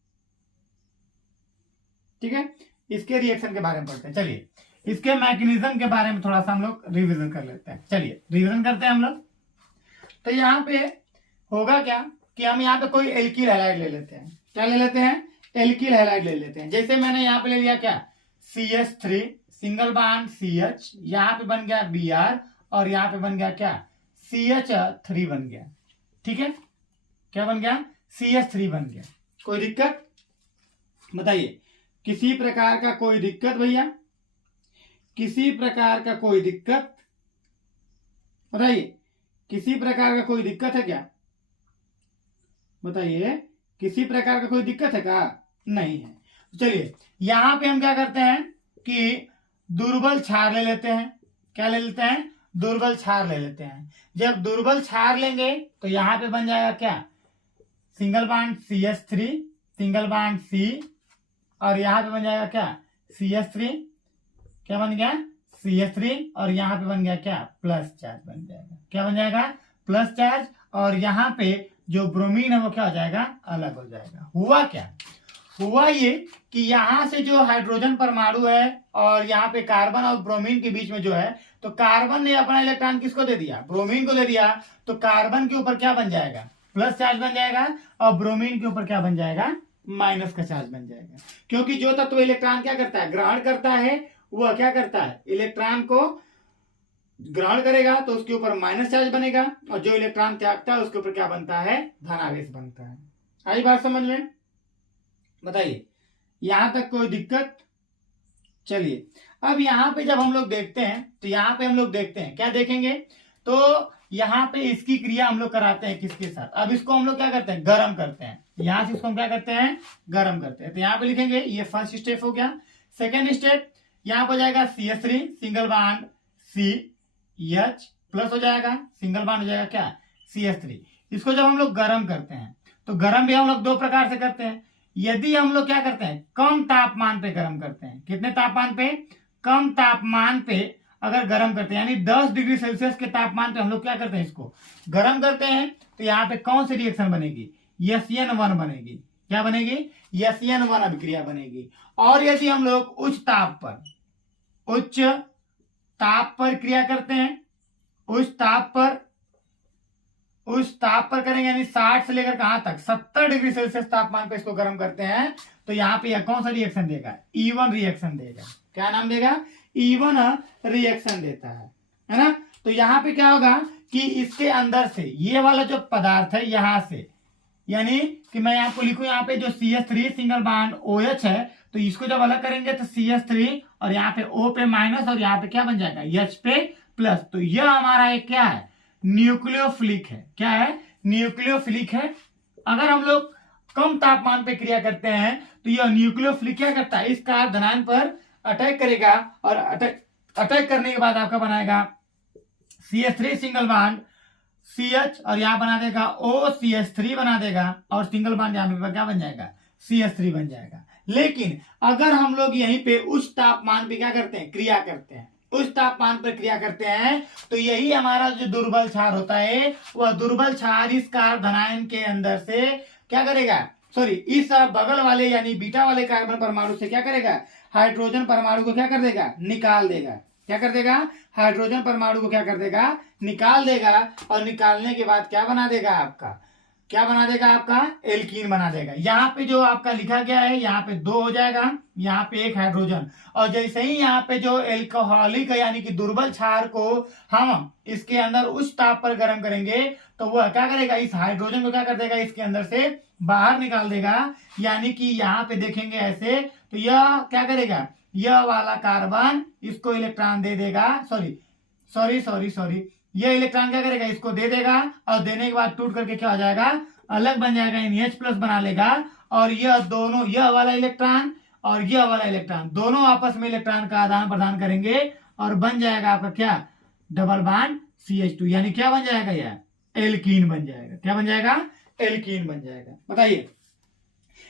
ठीक है, इसके रिएक्शन के बारे में पढ़ते हैं। चलिए इसके मैकेनिज्म के बारे में थोड़ा सा हम लोग रिवीजन कर लेते हैं। चलिए रिवीजन करते हैं हम लोग। तो यहाँ पे होगा क्या कि हम यहाँ पे कोई एल्किल हैलाइड ले लेते हैं। क्या ले लेते हैं? एल्किल हैलाइड ले लेते हैं। जैसे मैंने यहाँ पे ले लिया क्या? CH3 सिंगल बॉन्ड CH, यहाँ पे बन गया Br और यहाँ पे बन गया क्या? CH3 बन गया। ठीक है, क्या बन गया? CH3 बन गया। कोई दिक्कत? बताइए, किसी प्रकार का कोई दिक्कत भैया? किसी प्रकार का कोई दिक्कत? बताइए, किसी प्रकार का कोई दिक्कत है क्या? बताइए, किसी प्रकार का कोई दिक्कत है क्या? नहीं है। चलिए यहां पे हम क्या करते हैं कि दुर्बल क्षार ले लेते हैं। क्या ले लेते हैं? दुर्बल क्षार ले लेते हैं। जब दुर्बल क्षार लेंगे तो यहां पे बन जाएगा क्या? Single bond CH3 single bond C और यहां पे बन जाएगा क्या? CH3 क्या बन गया? CH3 और यहाँ पे बन गया क्या? प्लस चार्ज बन जाएगा। क्या बन जाएगा? Plus charge. और यहाँ पे जो ब्रोमीन है वो क्या हो जाएगा? अलग हो जाएगा। हुआ क्या? हुआ ये कि यहाँ से जो हाइड्रोजन परमाणु है और यहाँ पे कार्बन और ब्रोमीन के बीच में जो है, तो कार्बन ने अपना इलेक्ट्रॉन किसको दे दिया? ब्रोमीन को दे दिया। तो कार्बन के ऊपर क्या बन जाएगा? प्लस चार्ज बन जाएगा और ब्रोमीन के ऊपर क्या बन जाएगा? माइनस का चार्ज बन जाएगा। क्योंकि जो तत्व इलेक्ट्रॉन क्या करता है? ग्रहण करता है, वह क्या करता है? इलेक्ट्रॉन को ग्रहण करेगा तो उसके ऊपर माइनस चार्ज बनेगा और जो इलेक्ट्रॉन त्यागता है उसके ऊपर क्या बनता है? धनावेश बनता है। आई बात समझ में? बताइए, यहां तक कोई दिक्कत? चलिए अब यहां पे जब हम लोग देखते हैं तो यहां पे हम लोग देखते हैं, क्या देखेंगे? तो यहां पे इसकी क्रिया हम लोग कराते हैं किसके साथ? अब इसको हम लोग क्या करते हैं? गर्म करते हैं। यहां से इसको हम क्या करते हैं? गर्म करते हैं। तो यहां पे लिखेंगे ये फर्स्ट स्टेप हो गया। सेकेंड स्टेप यहां पर जाएगा CH3 single bond CH plus हो जाएगा, सिंगल बॉन्ड हो जाएगा क्या? CH3। इसको जब हम लोग गर्म करते हैं तो गर्म भी हम लोग दो प्रकार से करते हैं। यदि हम लोग क्या करते हैं? कम तापमान पे गर्म करते हैं। कितने तापमान पे? कम तापमान पे अगर गर्म करते हैं, यानी 10 डिग्री सेल्सियस के तापमान पे हम लोग क्या करते हैं? इसको गर्म करते हैं। तो यहाँ पे कौन सी रिएक्शन बनेगी? SN1 बनेगी। क्या बनेगी? SN1 अभिक्रिया बनेगी। और यदि हम लोग उच्च ताप पर क्रिया करते हैं, उच्च ताप पर करेंगे, यानी 60 से लेकर कहां तक? 70 डिग्री सेल्सियस तापमान पे इसको गर्म करते हैं, तो यहाँ पे यह कौन सा रिएक्शन देगा? E1 रिएक्शन देगा। क्या नाम देगा? E1 रिएक्शन देता है ना। तो यहाँ पे क्या होगा कि इसके अंदर से ये वाला जो पदार्थ है यहां से, यानी कि मैं आपको लिखूं यहाँ पे जो CH3 सिंगल बॉन्ड OH है, तो इसको जब अलग करेंगे तो CH3 और यहाँ पे O पे माइनस और यहाँ पे क्या बन जाएगा? H पे प्लस। तो यह हमारा एक क्या है? न्यूक्लियोफिलिक है। क्या है? न्यूक्लियोफिलिक है। अगर हम लोग कम तापमान पे क्रिया करते हैं तो यह न्यूक्लियोफिलिक क्या करता है, इस कार्बोनाइन पर अटैक करेगा और अटैक करने के बाद आपका बनाएगा CH3 सिंगल बॉन्ड CH और यहां बना देगा OCH3 बना देगा और सिंगल बॉन्ड यहां पे क्या बन जाएगा, CH3 बन जाएगा। लेकिन अगर हम लोग यहीं पे उच्च तापमान पे क्या करते हैं, क्रिया करते हैं, उच्च तापमान पर क्रिया करते हैं तो यही हमारा जो दुर्बल क्षार होता है वह दुर्बल क्षार इस कार्बोनाइन के अंदर से क्या करेगा, सॉरी इस बगल वाले यानी बीटा वाले कार्बन परमाणु से क्या करेगा, हाइड्रोजन परमाणु को क्या कर देगा, निकाल देगा। क्या कर देगा, हाइड्रोजन परमाणु को क्या कर देगा, निकाल देगा। और निकालने के बाद क्या बना देगा आपका, क्या बना देगा आपका, एल्कीन बना देगा। यहाँ पे जो आपका लिखा गया है यहाँ पे 2 हो जाएगा, यहाँ पे 1 हाइड्रोजन। और जैसे ही यहाँ पे जो एल्कोहलिक यानी कि दुर्बल क्षार को हम इसके अंदर उच्च ताप पर गर्म करेंगे तो वह क्या करेगा, इस हाइड्रोजन को क्या कर देगा, इसके अंदर से बाहर निकाल देगा। यानी कि यहाँ पे देखेंगे ऐसे तो यह क्या करेगा, यह वाला कार्बन इसको इलेक्ट्रॉन दे देगा, सॉरी ये इलेक्ट्रॉन क्या करेगा, इसको दे देगा और देने के बाद टूट करके क्या हो जाएगा, अलग बन जाएगा, NH+ बना लेगा। और यह दोनों, यह वाला इलेक्ट्रॉन और यह वाला इलेक्ट्रॉन दोनों आपस में इलेक्ट्रॉन का आदान प्रदान करेंगे और बन जाएगा आपका क्या, डबल बॉन्ड CH2 यानी क्या बन जाएगा, यह एल्कीन बन जाएगा। क्या बन जाएगा, एल्कीन बन जाएगा। बताइए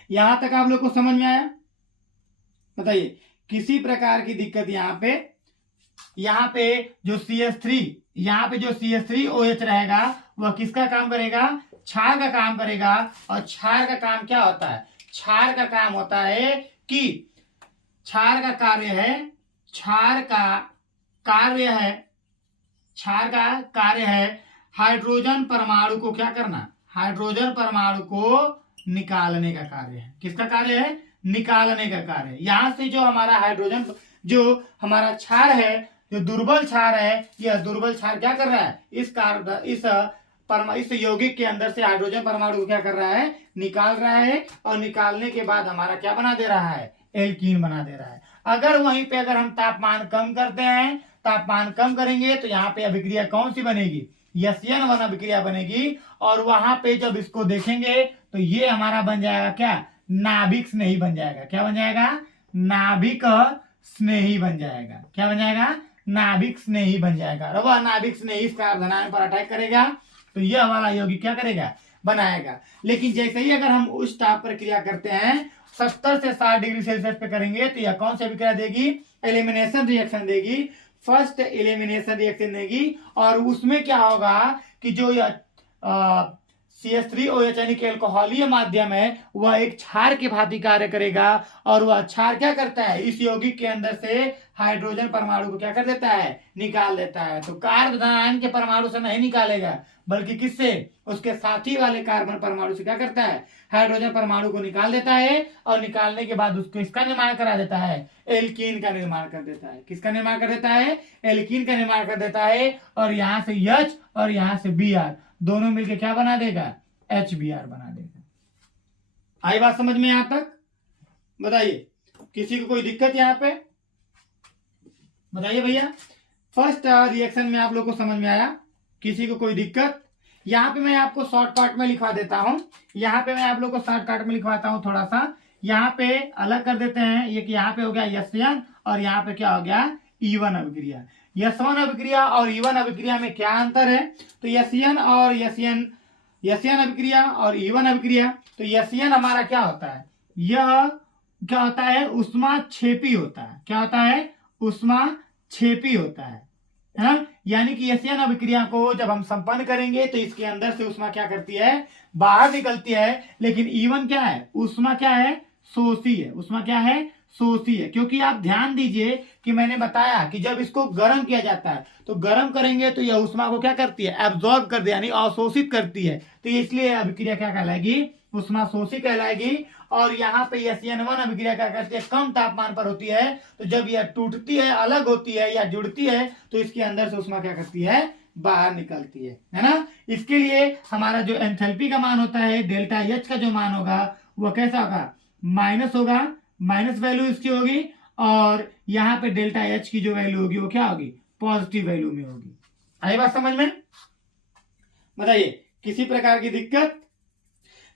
यहां तक आप लोग को समझ में आया? बताइए किसी प्रकार की दिक्कत यहाँ पे जो CH3, यहाँ पे जो CH3OH रहेगा वह किसका काम करेगा, क्षार का काम करेगा। और क्षार का काम क्या होता है, क्षार का काम होता है कि क्षार का कार्य है हाइड्रोजन परमाणु को क्या करना, हाइड्रोजन परमाणु को निकालने का कार्य है। किसका कार्य है, निकालने का कार्य है। यहां से जो हमारा हाइड्रोजन, जो हमारा क्षार है, जो दुर्बल क्षार है, यह दुर्बल क्षार क्या कर रहा है, इस यौगिक के अंदर से हाइड्रोजन परमाणु को क्या कर रहा है, निकाल रहा है। और निकालने के बाद हमारा क्या बना दे रहा है, एल्कीन बना दे रहा है। अगर वहीं पे अगर हम तापमान कम करते हैं, तापमान कम करेंगे तो यहाँ पे अभिक्रिया कौन सी बनेगी, SN1 अभिक्रिया बनेगी। और वहां पे जब इसको देखेंगे तो ये हमारा बन जाएगा क्या, नाभिक स्नेही बन जाएगा। क्या बन जाएगा, नाभिक स्नेही बन जाएगा। क्या बन जाएगा, नाभिक स्नेही बन जाएगा। और वह नाभिक स्नेही इस कार्बोनाइन पर अटैक करेगा तो यह वाला यौगिक क्या करेगा, बनाएगा। लेकिन जैसे ही अगर हम उस ताप पर क्रिया करते हैं 70 से 60 डिग्री सेल्सियस पे करेंगे तो यह कौन सी अभिक्रिया देगी, एलिमिनेशन रिएक्शन देगी, फर्स्ट एलिमिनेशन रिएक्शन देगी। और उसमें क्या होगा कि जो यह CH3OH यानी कि एल्कोहलीय माध्यम है वह एक क्षार की भांति कार्य करेगा। और वह क्षार क्या करता है, इस यौगिक के अंदर से हाइड्रोजन परमाणु को क्या कर देता है, निकाल देता है। तो कार्बोनाइन के परमाणु से नहीं निकालेगा बल्कि किससे, उसके साथी वाले कार्बन परमाणु से क्या करता है, हाइड्रोजन परमाणु को निकाल देता है। और निकालने के बाद उसको इसका निर्माण करा देता है, एल्कीन का निर्माण कर देता है। किसका निर्माण कर देता है, एल्कीन का निर्माण कर देता है। और यहां से H और यहां से Br दोनों मिलकर क्या बना देगा, HBr बना देगा। आई बात समझ में यहां तक? बताइए किसी को कोई दिक्कत यहां पे, बताइए भैया। फर्स्ट रिएक्शन में आप लोग को समझ में आया, किसी को कोई दिक्कत? यहाँ पे मैं आपको शॉर्टकट में लिखवा देता हूं, यहाँ पे मैं आप लोग को शॉर्टकट में लिखवाता हूं थोड़ा सा। यहाँ पे अलग कर देते हैं, ये कि यहाँ पे हो गया SN और यहाँ पे क्या हो गया, E1 अभिक्रिया। S1 अभिक्रिया और E1 अभिक्रिया में क्या अंतर है, तो SN अभिक्रिया और E1 अभिक्रिया। तो SN हमारा क्या होता है, यह क्या होता है, ऊष्माक्षेपी होता है। क्या होता है, ऊष्माक्षेपी होता है ना। यानी कि SN अभिक्रिया को जब हम संपन्न करेंगे तो इसके अंदर से ऊष्मा क्या करती है, बाहर निकलती है। लेकिन E1 क्या है, ऊष्मा क्या है, शोषी है। ऊष्मा क्या है, शोषी है। क्योंकि आप ध्यान दीजिए कि मैंने बताया कि जब इसको गर्म किया जाता है तो गर्म करेंगे तो यह ऊष्मा को क्या करती है, एब्जॉर्ब कर दे यानी अवशोषित करती है। तो इसलिए अभिक्रिया क्या कहलाएगी, ऊष्मा शोषी कहलाएगी। और यहाँ पे SN1 अभिक्रिया क्या करती है, कम तापमान पर होती है। तो जब यह टूटती है, अलग होती है या जुड़ती है तो इसके अंदर से ऊष्मा क्या करती है, बाहर निकलती है ना। इसके लिए हमारा जो एंथैल्पी का मान होता है, डेल्टा H का जो मान होगा वह कैसा होगा, माइनस होगा, माइनस वैल्यू इसकी होगी। और यहाँ पे डेल्टा H की जो वैल्यू होगी वो क्या होगी, पॉजिटिव वैल्यू में होगी। आई बात समझ में? बताइए किसी प्रकार की दिक्कत?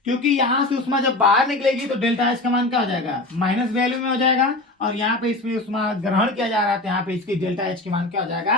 क्योंकि यहां से उष्मा जब बाहर निकलेगी तो डेल्टा एच का मान क्या हो जाएगा, माइनस वैल्यू में हो जाएगा, और यहाँ पे इसमें उष्मा ग्रहण किया जा रहा है तो यहाँ पे इसकी डेल्टा एच की मान क्या हो जाएगा,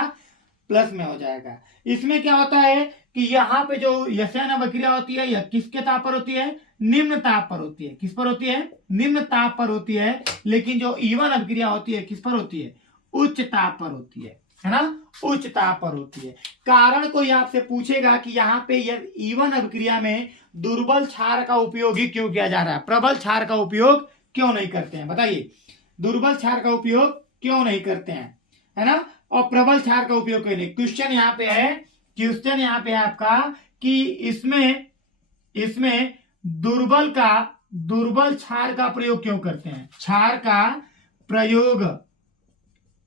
प्लस में हो जाएगा। इसमें क्या होता है कि यहाँ पे जो यशन अभिक्रिया होती है यह किसके ताप पर होती है, निम्न ताप पर होती है। किस पर होती है, निम्न ताप पर होती है। लेकिन जो ईवन अभिक्रिया होती है किस पर होती है, उच्च ताप पर होती है ना, उच्च ताप पर होती है। कारण कोई आपसे पूछेगा कि यहाँ पे यह ईवन अभिक्रिया में दुर्बल क्षार का उपयोग ही क्यों किया जा रहा है, प्रबल क्षार का उपयोग क्यों नहीं करते हैं, बताइए, दुर्बल क्षार का उपयोग क्यों नहीं करते हैं, है ना, और प्रबल क्षार का उपयोग क्यों नहीं। क्वेश्चन यहाँ पे है, क्वेश्चन यहाँ पे है आपका कि इसमें दुर्बल क्षार का प्रयोग क्यों करते हैं, क्षार का प्रयोग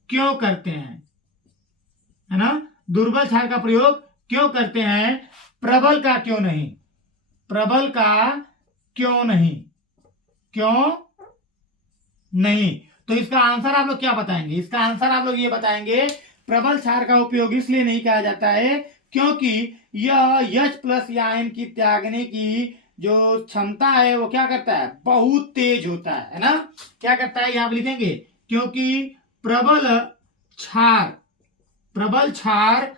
क्यों करते हैं, है ना, दुर्बल क्षार का प्रयोग क्यों करते हैं, प्रबल का क्यों नहीं, प्रबल का क्यों नहीं, क्यों नहीं। तो इसका आंसर आप लोग क्या बताएंगे, इसका आंसर आप लोग ये बताएंगे, प्रबल क्षार का उपयोग इसलिए नहीं किया जाता है क्योंकि यह H प्लस आयन की त्यागने की जो क्षमता है वो क्या करता है, बहुत तेज होता है ना, क्या करता है, यहां लिखेंगे, क्योंकि प्रबल क्षार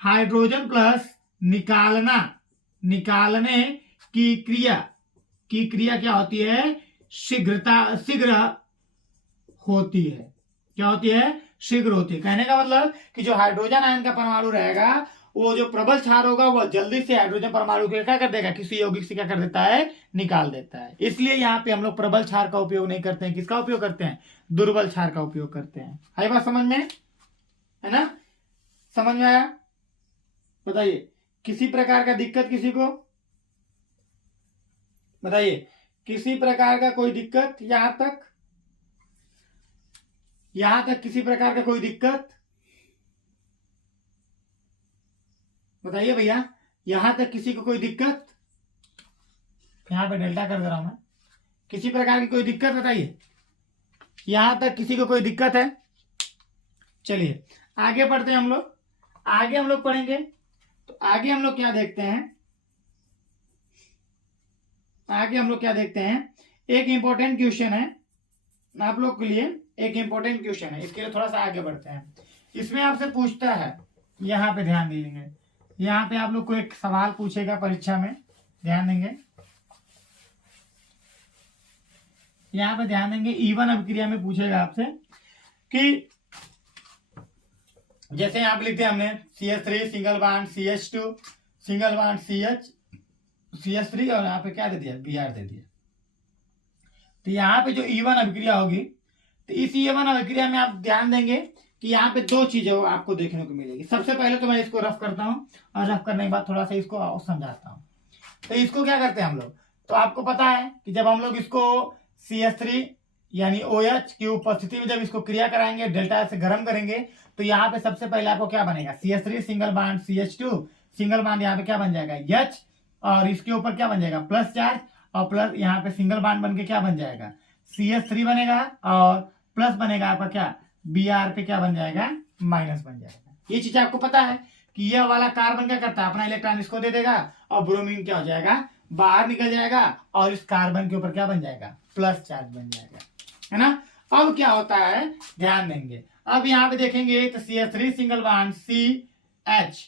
हाइड्रोजन प्लस निकालने की क्रिया क्या होती है, शीघ्र होती है। क्या होती है, शीघ्र होती है। कहने का मतलब कि जो हाइड्रोजन आयन का परमाणु रहेगा वो जो प्रबल क्षार होगा वो जल्दी से हाइड्रोजन परमाणु को क्या कर देगा, किसी यौगिक से क्या कर देता है, निकाल देता है। इसलिए यहाँ पे हम लोग प्रबल क्षार का उपयोग नहीं करते हैं, किसका उपयोग करते हैं, दुर्बल क्षार का उपयोग करते हैं। है बात समझ में, है ना, समझ में आया, बताइए, किसी प्रकार का दिक्कत किसी को, बताइए, किसी प्रकार का कोई दिक्कत, यहां तक किसी प्रकार का कोई दिक्कत, बताइए भैया, यहां तक किसी को कोई दिक्कत, यहां पे डेल्टा कर दे रहा हूं मैं, किसी प्रकार की कोई दिक्कत बताइए, यहां तक किसी को कोई दिक्कत है। चलिए आगे बढ़ते हैं हम लोग, आगे हम लोग पढ़ेंगे, तो आगे हम लोग क्या देखते हैं, आगे हम लोग क्या देखते हैं, एक इंपॉर्टेंट क्वेश्चन है आप लोग के लिए, एक इंपॉर्टेंट क्वेश्चन है, इसके लिए थोड़ा सा आगे बढ़ते हैं। इसमें आपसे पूछता है, यहाँ पे ध्यान दीजिए, यहाँ पे आप लोग को एक सवाल पूछेगा परीक्षा में, ध्यान देंगे, यहाँ पे ध्यान देंगे, ईवन अभिक्रिया में पूछेगा आपसे कि जैसे यहाँ पे लिखते हैं हमने CH3 single bond CH2 single bond CH3 और यहाँ पे क्या दे दिया, Br दे दिया। तो यहाँ पे जो ईवन अभिक्रिया होगी, तो इस ईवन अभिक्रिया में आप ध्यान देंगे कि यहाँ पे दो चीजें आपको देखने को मिलेगी। सबसे पहले तो मैं इसको रफ करता हूँ और रफ करने के बाद थोड़ा सा इसको और समझाता हूँ। तो इसको क्या करते हैं हम लोग, तो आपको पता है कि जब हम लोग इसको CH3 यानी OH की उपस्थिति में जब इसको क्रिया कराएंगे, डेल्टा से गर्म करेंगे, तो यहाँ पे सबसे पहले आपको क्या बनेगा, CH3 single bond CH2 single bond, यहाँ पे क्या बन जाएगा H, और इसके ऊपर क्या बन जाएगा, प्लस चार्ज, और प्लस यहाँ पे सिंगल बॉन्ड बन के क्या बन जाएगा, CH3 बनेगा, और प्लस बनेगा आपका क्या, Br पे क्या बन जाएगा, माइनस बन जाएगा। ये चीज आपको पता है कि यह वाला कार्बन क्या करता है, अपना इलेक्ट्रॉन इसको दे देगा, और ब्रोमीन क्या हो जाएगा, बाहर निकल जाएगा, और इस कार्बन के ऊपर क्या बन जाएगा, प्लस चार्ज बन जाएगा, है ना। अब क्या होता है, ध्यान देंगे, अब यहाँ पे देखेंगे तो CH3 सिंगल बॉन्ड CH2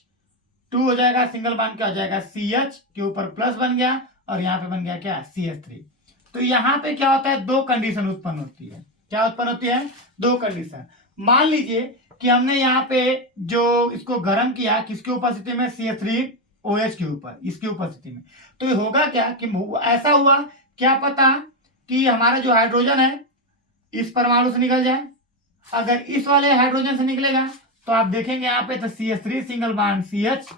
हो जाएगा, सिंगल बॉन्ड क्या हो जाएगा, CH के ऊपर प्लस बन गया, और यहाँ पे बन गया क्या, CH3। तो यहाँ पे क्या होता है, दो कंडीशन उत्पन्न होती है। क्या उत्पन्न होती है, दो कंडीशन। मान लीजिए कि हमने यहाँ पे जो इसको गर्म किया, किसकी उपस्थिति में, CH3OH के ऊपर, इसकी उपस्थिति में, तो होगा क्या कि ऐसा हुआ, क्या पता कि हमारा जो हाइड्रोजन है इस परमाणु से निकल जाए। अगर इस वाले हाइड्रोजन से निकलेगा तो आप देखेंगे यहाँ पे तो CH3 single bond CH,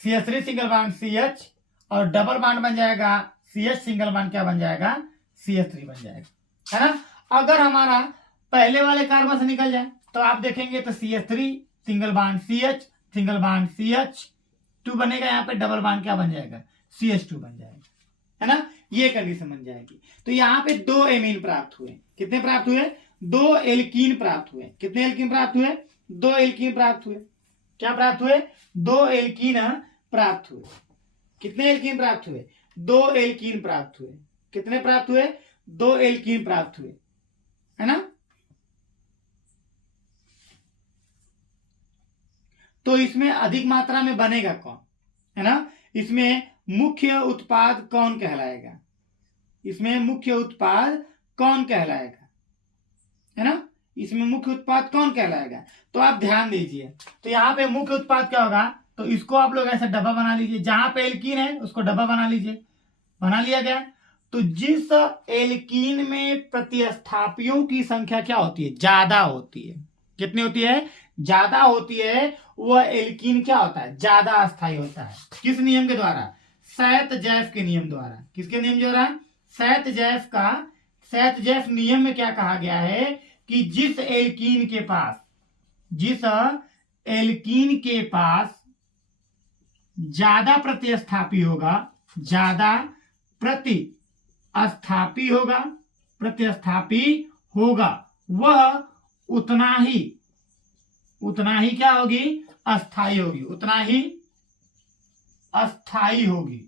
CH3 single bond CH, और डबल बॉन्ड बन जाएगा CH सिंगल बॉन्ड क्या बन जाएगा, CH3 बन जाएगा, है ना। अगर हमारा पहले वाले कार्बन से निकल जाए तो आप देखेंगे तो CH3 single bond CH single bond CH2 बनेगा, यहाँ पे डबल बॉन्ड क्या बन जाएगा, CH2 बन जाएगा, है ना। ये कंडीशन बन जाएगी। तो यहाँ पे दो एमीन प्राप्त हुए, कितने प्राप्त हुए, दो एल्कीन प्राप्त हुए। कितने एल्कीन प्राप्त हुए, दो एल्कीन प्राप्त हुए। क्या प्राप्त हुए, दो एल्कीन प्राप्त हुए। कितने एल्कीन प्राप्त हुए, 2 एल्कीन प्राप्त हुए। कितने प्राप्त हुए? 2 एल्कीन प्राप्त हुए, है ना। तो इसमें अधिक मात्रा में बनेगा कौन, है ना। इसमें मुख्य उत्पाद कौन कहलाएगा? इसमें मुख्य उत्पाद कौन कहलाएगा, है ना। इसमें मुख्य उत्पाद कौन कहलाएगा? तो आप ध्यान दीजिए, तो यहाँ पे मुख्य उत्पाद क्या होगा, तो इसको आप लोग ऐसा डब्बा बना लीजिए, जहां पे एल्कीन है उसको डब्बा बना लीजिए। बना लिया गया। तो जिस एल्कीन में प्रतिस्थापियों की संख्या क्या होती है? ज्यादा होती है। कितनी होती है? ज्यादा होती है। वह एल्कीन क्या होता है? ज्यादा अस्थायी होता है। किस नियम के द्वारा? सैतजैफ के नियम द्वारा। किसके नियम द्वारा? सैतजैफ का। सैतजैफ नियम में क्या कहा गया है कि जिस एल्कीन के पास ज्यादा प्रतिस्थापी होगा, ज्यादा प्रतिस्थापी होगा, वह उतना ही क्या होगी? अस्थाई होगी। उतना ही अस्थाई होगी।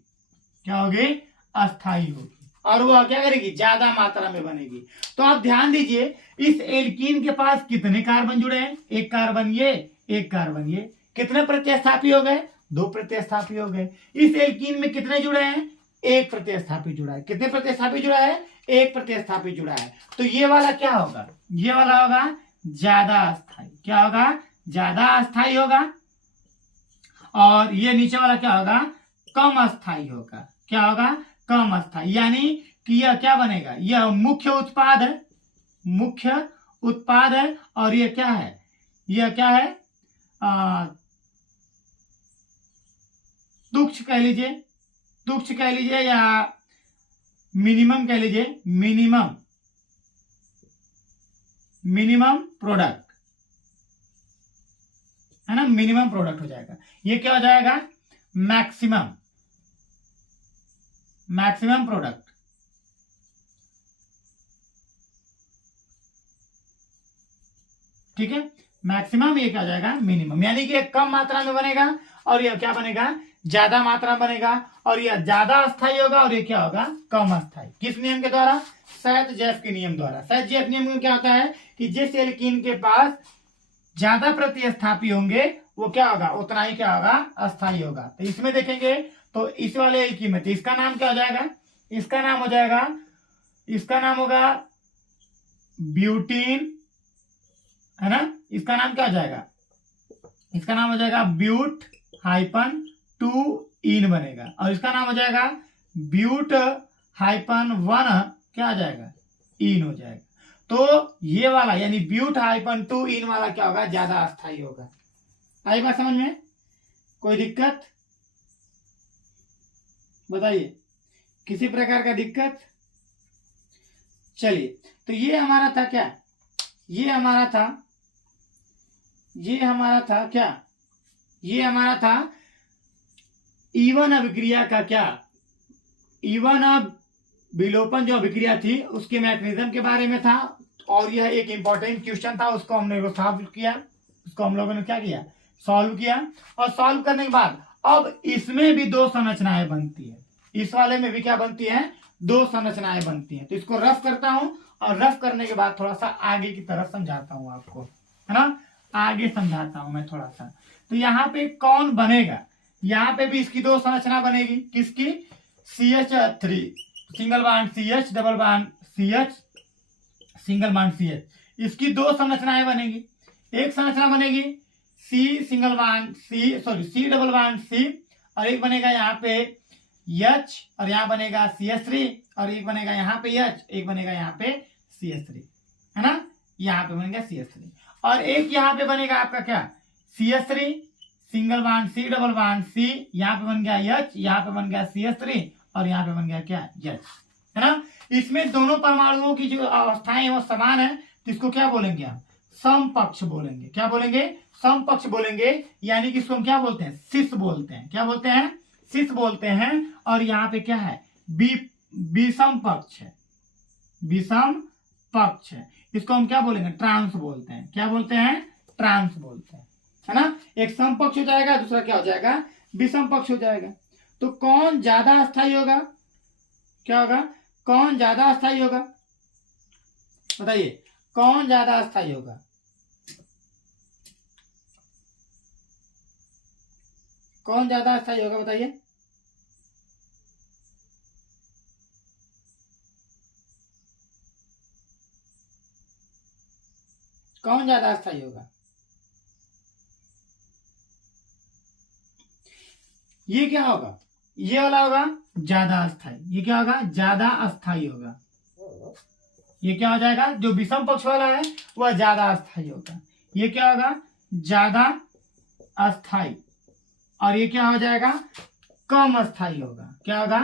क्या होगी? अस्थाई होगी। और वह क्या करेगी? ज्यादा मात्रा में बनेगी। तो आप ध्यान दीजिए, इस एल्कीन के पास कितने कार्बन जुड़े हैं? एक कार्बन ये, एक कार्बन ये। कितने प्रतिस्थापी हो गए? 2 प्रतिस्थापी हो गए। इस एल्कीन में कितने जुड़े हैं? 1 प्रतिस्थापी जुड़ा है। कितने प्रतिस्थापी जुड़ा है? 1 प्रतिस्थापी जुड़ा है। तो ये वाला क्या होगा? ये वाला होगा ज्यादा अस्थाई। क्या होगा? ज्यादा अस्थाई होगा। और ये नीचे वाला क्या होगा? कम अस्थाई होगा। क्या होगा? कम अस्थाई। यानी कि यह क्या बनेगा? यह मुख्य उत्पाद है। मुख्य उत्पाद है। और यह क्या है? यह क्या है? तुच्छ कह लीजिए, तुच्छ कह लीजिए, या मिनिमम कह लीजिए। मिनिमम प्रोडक्ट, है ना। मिनिमम प्रोडक्ट हो जाएगा। ये क्या हो जाएगा? Maximum product. ठीक है। मैक्सिमम ये क्या हो जाएगा? मिनिमम। यानी कि एक कम मात्रा में बनेगा और यह क्या बनेगा? ज्यादा मात्रा बनेगा। और यह ज्यादा अस्थाई होगा और ये क्या होगा? कम अस्थाई। किस नियम के द्वारा? सैतजैफ के नियम द्वारा। सैतजैफ नियम में क्या होता है कि जिस एल्कीन के पास ज्यादा प्रतिस्थापी होंगे वो क्या होगा? उतना ही क्या होगा? अस्थाई होगा। तो इसमें देखेंगे तो इस वाले एल्कीन में, तो इसका नाम क्या हो जाएगा? इसका नाम होगा ब्यूटीन, है ना। इसका नाम क्या हो जाएगा? इसका नाम हो जाएगा ब्यूट हाइपन 2 बनेगा। और इसका नाम हो जाएगा ब्यूट हाइपन 1 क्या आ जाएगा? इन हो जाएगा। तो ये वाला यानी ब्यूट हाइपन 2 वाला क्या होगा? ज्यादा अस्थाई होगा। आई बात समझ में? कोई दिक्कत बताइए, किसी प्रकार का दिक्कत? चलिए, तो ये हमारा था क्या? ये हमारा था क्या? ये हमारा था ईवन अभिक्रिया का क्या? ईवन विलोपन जो अभिक्रिया थी उसके मैकेनिज्म के बारे में था। और यह एक इंपॉर्टेंट क्वेश्चन था, उसको हमने सॉल्व किया। उसको हम लोगों ने क्या किया? सॉल्व किया। और सॉल्व करने के बाद अब इसमें भी 2 संरचनाएं बनती है। इस वाले में भी क्या बनती है? 2 संरचनाएं बनती हैं। तो इसको रफ करता हूं और रफ करने के बाद थोड़ा सा आगे की तरफ समझाता हूं आपको, है ना। आगे समझाता हूं मैं थोड़ा सा। तो यहाँ पे कौन बनेगा? यहाँ पे भी इसकी 2 संरचना बनेगी। किसकी? CH3 single bond CH, double bond CH, single bond CH। इसकी 2 संरचनाएं बनेगी। एक संरचना बनेगी C डबल बॉन्ड C, और एक बनेगा यहाँ पे H, और यहाँ बनेगा CH3, और एक बनेगा यहाँ पे H, एक बनेगा यहाँ पे CH3, है ना। यहाँ पे बनेगा CH3। और एक यहाँ पे बनेगा आपका क्या? CH3 single bond C double bond C, यहाँ पे बन गया H, यहाँ पे बन गया CH3, और यहाँ पे बन गया क्या? H, है ना। इसमें दोनों परमाणुओं की जो अवस्थाएं हैं वो समान है। तो इसको क्या बोलेंगे? हम समपक्ष बोलेंगे। क्या बोलेंगे? समपक्ष बोलेंगे। यानी कि इसको हम क्या बोलते हैं? सिस बोलते हैं। क्या बोलते हैं? सिस बोलते हैं। और यहाँ पे क्या है? विषम पक्ष है। विषम पक्ष है। इसको हम क्या बोलेंगे? ट्रांस बोलते हैं। क्या बोलते हैं? ट्रांस बोलते हैं, है ना। एक समपक्ष हो जाएगा, दूसरा क्या हो जाएगा? विषम पक्ष हो जाएगा। तो कौन ज्यादा अस्थाई होगा? क्या होगा? कौन ज्यादा अस्थायी होगा? बताइए, कौन ज्यादा अस्थायी होगा? कौन ज्यादा अस्थायी होगा बताइए? कौन ज्यादा अस्थायी होगा? ये क्या होगा? ये वाला होगा ज्यादा अस्थायी। ये क्या होगा? ज्यादा अस्थायी होगा। ये क्या हो जाएगा? जो विषम पक्ष वाला है वह ज्यादा अस्थायी होगा। ये क्या होगा? ज्यादा अस्थायी। और ये क्या हो जाएगा? कम अस्थायी होगा। क्या होगा?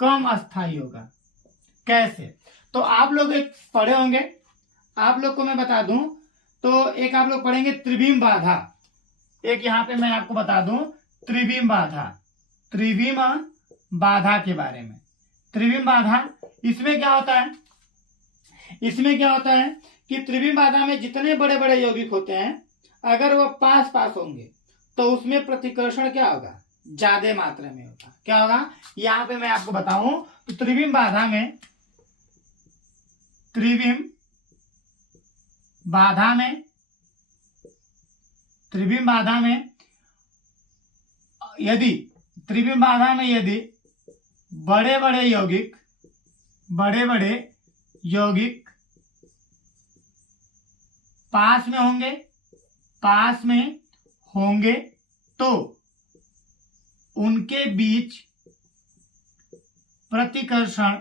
कम अस्थायी होगा। कैसे? तो आप लोग एक पढ़े होंगे, आप लोग को मैं बता दूं तो एक आप लोग पढ़ेंगे त्रिविम बाधा। एक यहाँ पे मैं आपको बता दूं त्रिविम बाधा, त्रिविम बाधा के बारे में। त्रिविम बाधा, इसमें क्या होता है? इसमें क्या होता है कि त्रिविम बाधा में जितने बड़े बड़े यौगिक होते हैं, अगर वो पास पास होंगे तो उसमें प्रतिकर्षण क्या होगा? ज्यादा मात्रा में होगा। क्या होगा? यहाँ पे मैं आपको बताऊं तो त्रिविम बाधा में, त्रिविम बाधा में, त्रिविम बाधा में यदि, त्रिविम बाधा में यदि बड़े बड़े यौगिक, बड़े बड़े यौगिक पास में होंगे, पास में होंगे तो उनके बीच प्रतिकर्षण,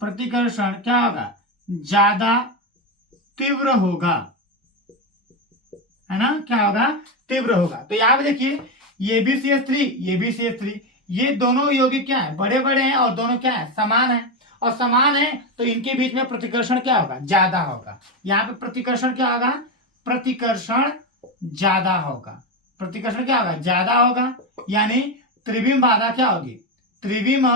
प्रतिकर्षण क्या होगा? ज्यादा तीव्र होगा, है ना? क्या होगा? तीव्र होगा। तो यहाँ पे देखिए, ये भी CH3, ये भी CH3, ये दोनों यौगिक क्या है? बड़े बड़े हैं और दोनों क्या है? समान है। और समान है तो इनके बीच में प्रतिकर्षण क्या होगा? ज्यादा होगा। यहाँ पे प्रतिकर्षण क्या होगा? प्रतिकर्षण ज्यादा होगा। प्रतिकर्षण क्या होगा? ज्यादा होगा। यानी त्रिविम बाधा क्या होगी? त्रिविम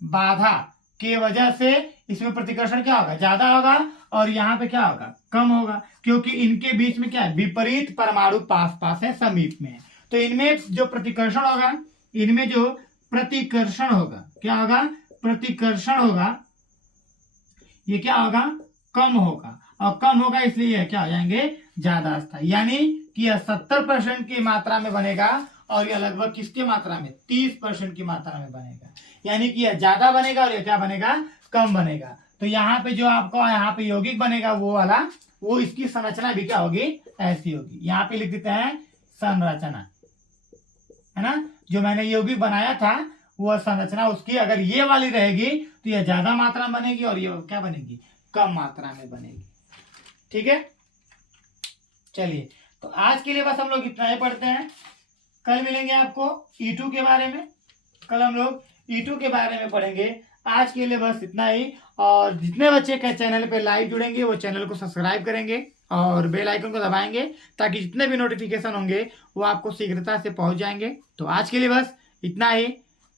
बाधा के वजह से इसमें प्रतिकर्षण क्या होगा? ज्यादा होगा। और यहाँ पे क्या होगा? कम होगा, क्योंकि इनके बीच में क्या है? विपरीत परमाणु पास पास है, समीप में है। तो इनमें जो प्रतिकर्षण होगा, इनमें जो प्रतिकर्षण होगा, क्या होगा? प्रतिकर्षण होगा, ये क्या होगा? कम होगा। और कम होगा इसलिए क्या हो जाएंगे? ज्यादा अस्थायी। यानी कि यह 70% की मात्रा में बनेगा और यह लगभग किसकी मात्रा में? 30% की मात्रा में बनेगा। यानी कि यह ज्यादा बनेगा और यह क्या बनेगा? कम बनेगा। तो यहाँ पे जो आपको यहाँ पे यौगिक बनेगा वो वाला, वो इसकी संरचना भी क्या होगी? ऐसी होगी। यहाँ पे लिख देते हैं संरचना, है ना? जो मैंने यौगिक बनाया था वह संरचना उसकी अगर ये वाली रहेगी तो यह ज्यादा मात्रा में बनेगी और ये क्या बनेगी? कम मात्रा में बनेगी। ठीक है, चलिए तो आज के लिए बस हम लोग इतना ही पढ़ते हैं। कल मिलेंगे आपको E2 के बारे में। कल हम लोग E2 के बारे में पढ़ेंगे। आज के लिए बस इतना ही। और जितने बच्चे के चैनल पे लाइव जुड़ेंगे वो चैनल को सब्सक्राइब करेंगे और बेल आइकन को दबाएंगे ताकि जितने भी नोटिफिकेशन होंगे वो आपको शीघ्रता से पहुंच जाएंगे। तो आज के लिए बस इतना ही।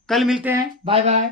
कल मिलते हैं। Bye bye.